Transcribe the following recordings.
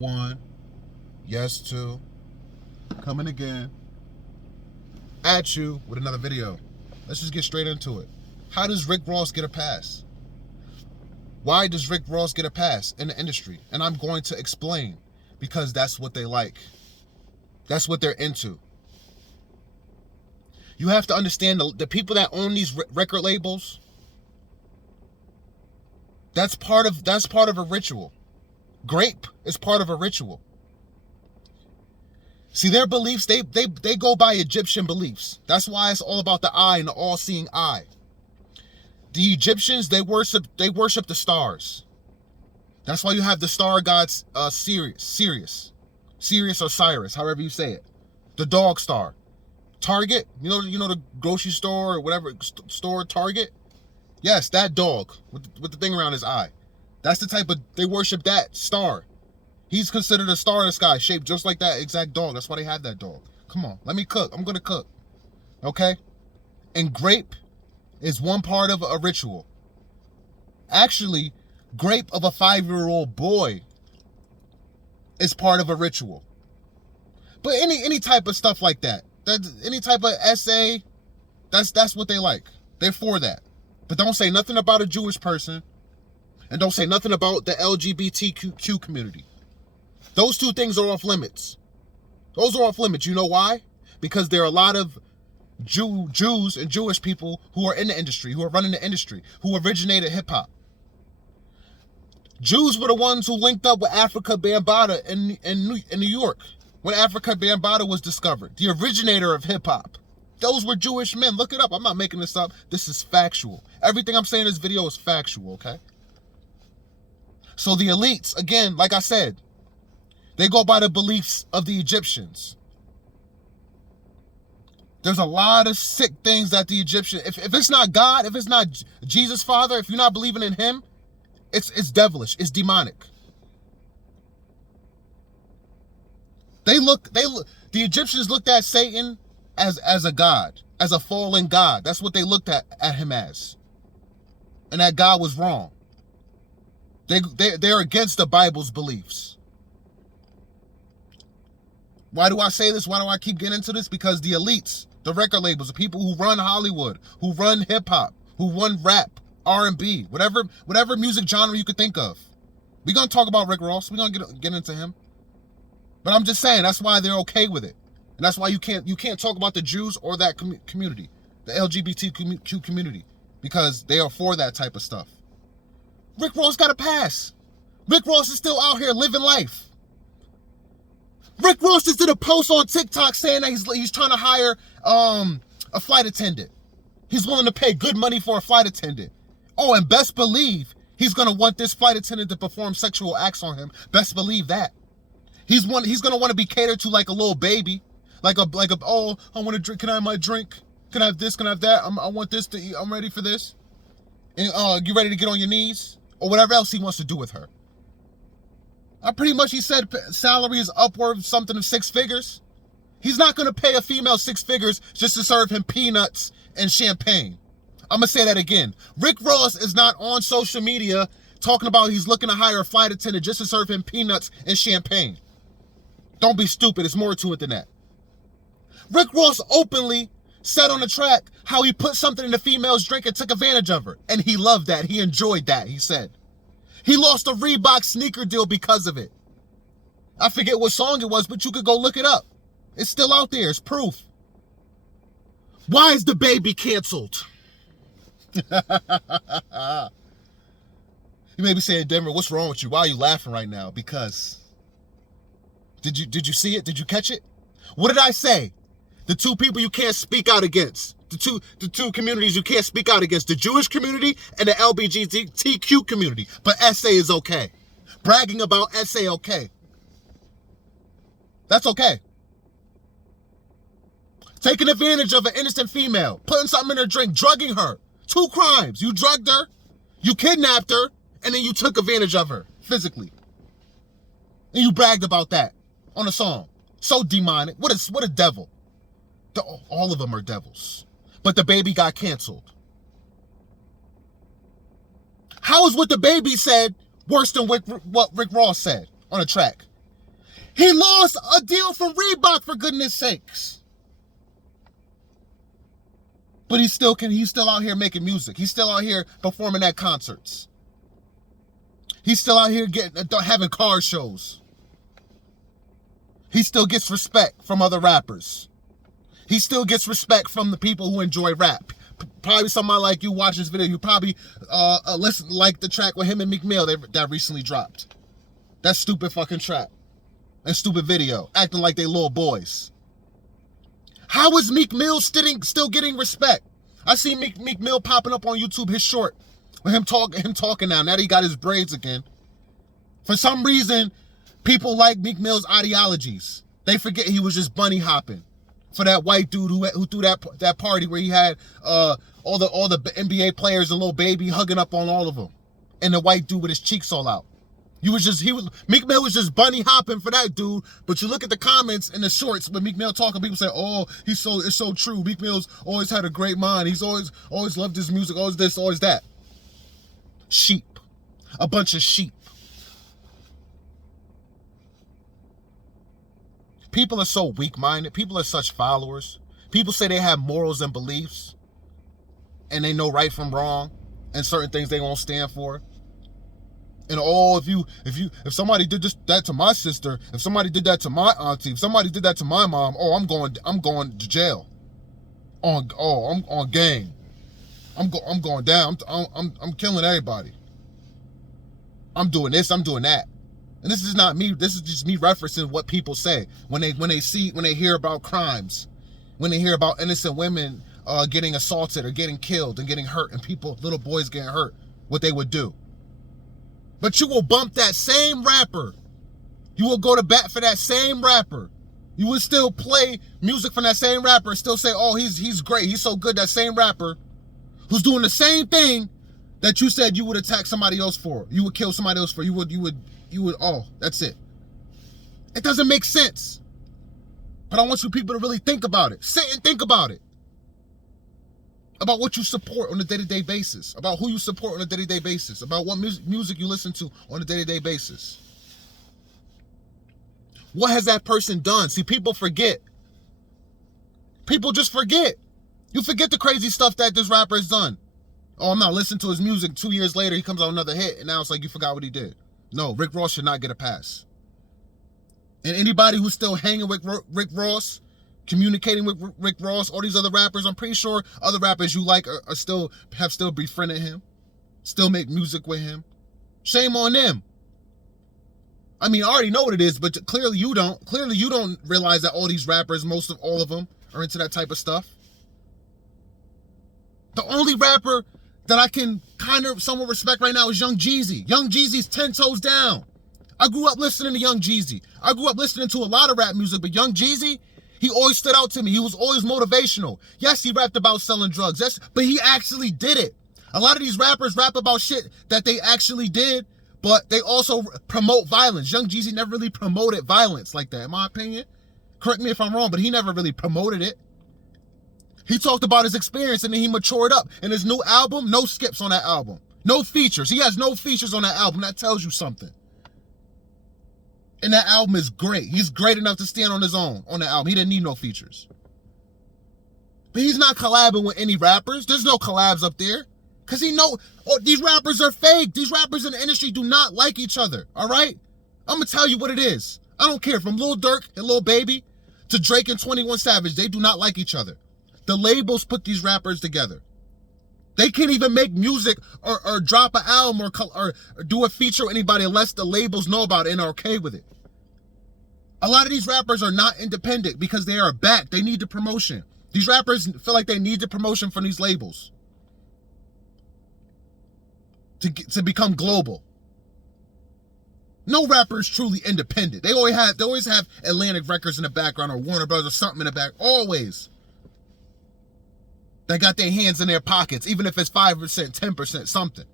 One, yes, two, coming again at you with another video. Let's just get straight into it. How does Rick Ross get a pass? Why does Rick Ross get a pass in the industry? And I'm going to explain, because that's what they like. That's what they're into. You have to understand the people that own these record labels. That's part of a ritual. Grape is part of a ritual. See, their beliefs, they go by Egyptian beliefs. That's why it's all about the eye and the all-seeing eye. The Egyptians, they worship the stars. That's why you have the star gods, Sirius or Cyrus, however you say it. The dog star. Target, you know the grocery store or whatever store, Target? Yes, that dog with the thing around his eye. That's the type of, they worship that star. He's considered a star in the sky, shaped just like that exact dog. That's why they have that dog. Come on, let me cook. I'm gonna cook. Okay? And grape is one part of a ritual. Actually, grape of a 5-year-old boy is part of a ritual. But any type of stuff like that, any type of essay, that's what they like. They're for that. But don't say nothing about a Jewish person, and don't say nothing about the LGBTQ community. Those two things are off limits. Those are off limits. You know why? Because there are a lot of Jews and Jewish people who are in the industry, who are running the industry, who originated hip-hop. Jews were the ones who linked up with Africa Bambaataa in New York when Africa Bambaataa was discovered. The originator of hip-hop. Those were Jewish men. Look it up. I'm not making this up. This is factual. Everything I'm saying in this video is factual, okay? So the elites, again, like I said, they go by the beliefs of the Egyptians. There's a lot of sick things that the Egyptian, if it's not God, if it's not Jesus Father, if you're not believing in him, it's devilish, it's demonic. The Egyptians looked at Satan as a god, as a fallen god. That's what they looked at him as. And that God was wrong. They're against the Bible's beliefs. Why do I say this? Why do I keep getting into this? Because the elites, the record labels, the people who run Hollywood, who run hip-hop, who run rap, R&B, whatever music genre you could think of. We're going to talk about Rick Ross. We're going to get into him. But I'm just saying, that's why they're okay with it. And that's why you can't talk about the Jews or that community, the LGBTQ community, because they are for that type of stuff. Rick Ross got a pass. Rick Ross is still out here living life. Rick Ross just did a post on TikTok saying that he's trying to hire a flight attendant. He's willing to pay good money for a flight attendant. Oh, and best believe he's gonna want this flight attendant to perform sexual acts on him. Best believe that. He's gonna want to be catered to like a little baby, like a oh, I want to drink. Can I have my drink? Can I have this? Can I have that? I want this to eat. I'm ready for this. And you ready to get on your knees or whatever else he wants to do with her. Pretty much he said salary is upward something of 6 figures. He's not going to pay a female 6 figures just to serve him peanuts and champagne. I'm going to say that again. Rick Ross is not on social media talking about he's looking to hire a flight attendant just to serve him peanuts and champagne. Don't be stupid. It's more to it than that. Rick Ross openly said on the track how he put something in the female's drink and took advantage of her. And he loved that. He enjoyed that, he said. He lost a Reebok sneaker deal because of it. I forget what song it was, but you could go look it up. It's still out there. It's proof. Why is the baby canceled? You may be saying, Denver, what's wrong with you? Why are you laughing right now? Because did you see it? Did you catch it? What did I say? The two people you can't speak out against. The two communities you can't speak out against. The Jewish community and the LGBTQ community. But SA is okay. Bragging about SA okay. That's okay. Taking advantage of an innocent female. Putting something in her drink. Drugging her. 2 crimes. You drugged her. You kidnapped her. And then you took advantage of her. Physically. And you bragged about that. On a song. So demonic. What a devil. All of them are devils. But the baby got canceled. How is what the baby said worse than what Rick Ross said on a track? He lost a deal from Reebok, for goodness sakes. But he's still out here making music. He's still out here performing at concerts. He's still out here having car shows. He still gets respect from other rappers. He still gets respect from the people who enjoy rap. Probably somebody like you watch this video, you probably listen like the track with him and Meek Mill that recently dropped. That stupid fucking track. And stupid video. Acting like they little boys. How is Meek Mill still getting respect? I see Meek Mill popping up on YouTube, his short. With him talking now. Now that he got his braids again. For some reason, people like Meek Mill's ideologies. They forget he was just bunny hopping for that white dude who threw that party where he had all the NBA players and Lil Baby hugging up on all of them, and the white dude with his cheeks all out. Meek Mill was just bunny hopping for that dude. But you look at the comments in the shorts when Meek Mill talking, people say, "Oh, it's so true. Meek Mill's always had a great mind. He's always loved his music. Always this, always that." Sheep, a bunch of sheep. People are so weak-minded. People are such followers. People say they have morals and beliefs, and they know right from wrong, and certain things they won't stand for. And if somebody did that to my sister, if somebody did that to my auntie, if somebody did that to my mom, I'm going to jail. I'm on gang. I'm going down. I'm killing everybody. I'm doing this. I'm doing that. And this is not me. This is just me referencing what people say when they hear about crimes, when they hear about innocent women getting assaulted or getting killed and getting hurt, and little boys getting hurt, what they would do. But you will bump that same rapper. You will go to bat for that same rapper. You would still play music from that same rapper and still say, "Oh, he's great. He's so good." That same rapper who's doing the same thing that you said you would attack somebody else for. You would kill somebody else for. You would, oh, that's it. It doesn't make sense. But I want you people to really think about it. Sit and think about it. About what you support on a day-to-day basis. About who you support on a day-to-day basis. About what music you listen to on a day-to-day basis. What has that person done? See, people forget. People just forget. You forget the crazy stuff that this rapper has done. Oh, I'm not listening to his music. 2 years later, he comes out with another hit, and now it's like you forgot what he did. No, Rick Ross should not get a pass. And anybody who's still hanging with Rick Ross, communicating with Rick Ross, all these other rappers, I'm pretty sure other rappers you like have still befriended him, still make music with him. Shame on them. I mean, I already know what it is, but clearly you don't. Clearly you don't realize that all these rappers, all of them, are into that type of stuff. The only rapper that I can kind of somewhat respect right now is Young Jeezy. Young Jeezy's 10 toes down. I grew up listening to Young Jeezy. I grew up listening to a lot of rap music, but Young Jeezy, he always stood out to me. He was always motivational. Yes, he rapped about selling drugs. Yes, but he actually did it. A lot of these rappers rap about shit that they actually did, but they also promote violence. Young Jeezy never really promoted violence like that, in my opinion. Correct me if I'm wrong, but he never really promoted it. He talked about his experience and then he matured up. In his new album, no skips on that album. No features. He has no features on that album. That tells you something. And that album is great. He's great enough to stand on his own on the album. He didn't need no features. But he's not collabing with any rappers. There's no collabs up there. Because these rappers are fake. These rappers in the industry do not like each other. All right? I'm going to tell you what it is. I don't care. From Lil Durk and Lil Baby to Drake and 21 Savage, they do not like each other. The labels put these rappers together. They can't even make music or drop an album or do a feature with anybody unless the labels know about it and are okay with it. A lot of these rappers are not independent because they are backed. They need the promotion. These rappers feel like they need the promotion from these labels to become global. No rapper is truly independent. They always have Atlantic Records in the background or Warner Brothers or something in the back. Always. They got their hands in their pockets, even if it's 5%, 10%, something.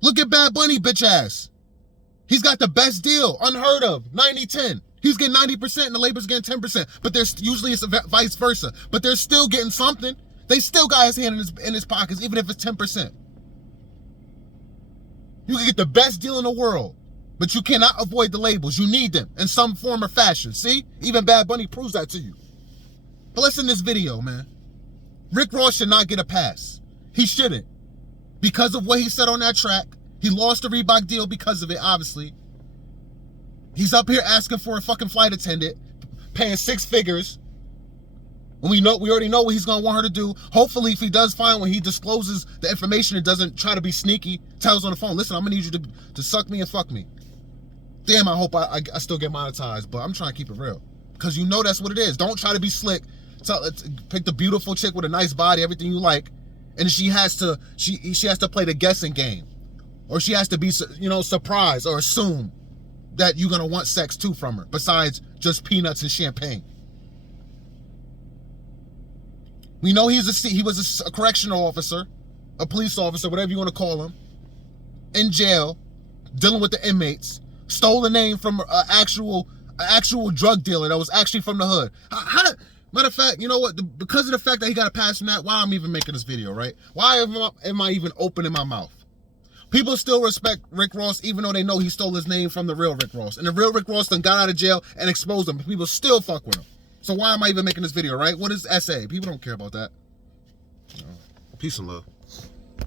Look at Bad Bunny, bitch ass. He's got the best deal, unheard of, 90-10. He's getting 90% and the label's getting 10%. But usually it's vice versa. But they're still getting something. They still got his hand in his pockets, even if it's 10%. You can get the best deal in the world. But you cannot avoid the labels. You need them in some form or fashion. See? Even Bad Bunny proves that to you. But listen to this video, man. Rick Ross should not get a pass. He shouldn't. Because of what he said on that track. He lost the Reebok deal because of it, obviously. He's up here asking for a fucking flight attendant, paying 6 figures. And we already know what he's gonna want her to do. Hopefully, if he does find when he discloses the information and doesn't try to be sneaky, tells on the phone, listen, I'm gonna need you to suck me and fuck me. Damn, I hope I still get monetized, but I'm trying to keep it real. Because you know that's what it is. Don't try to be slick. Pick the beautiful chick with a nice body, everything you like, and she has to play the guessing game. Or she has to be, surprised or assume that you're gonna want sex too from her, besides just peanuts and champagne. We know he was a correctional officer, a police officer, whatever you want to call him, in jail, dealing with the inmates, stole a name from an actual drug dealer that was actually from the hood. Matter of fact, you know what? Because of the fact that he got a pass from that, why I'm even making this video, right? Why am I even opening my mouth? People still respect Rick Ross, even though they know he stole his name from the real Rick Ross. And the real Rick Ross then got out of jail and exposed him. People still fuck with him. So why am I even making this video, right? What is SA? People don't care about that. Peace and love.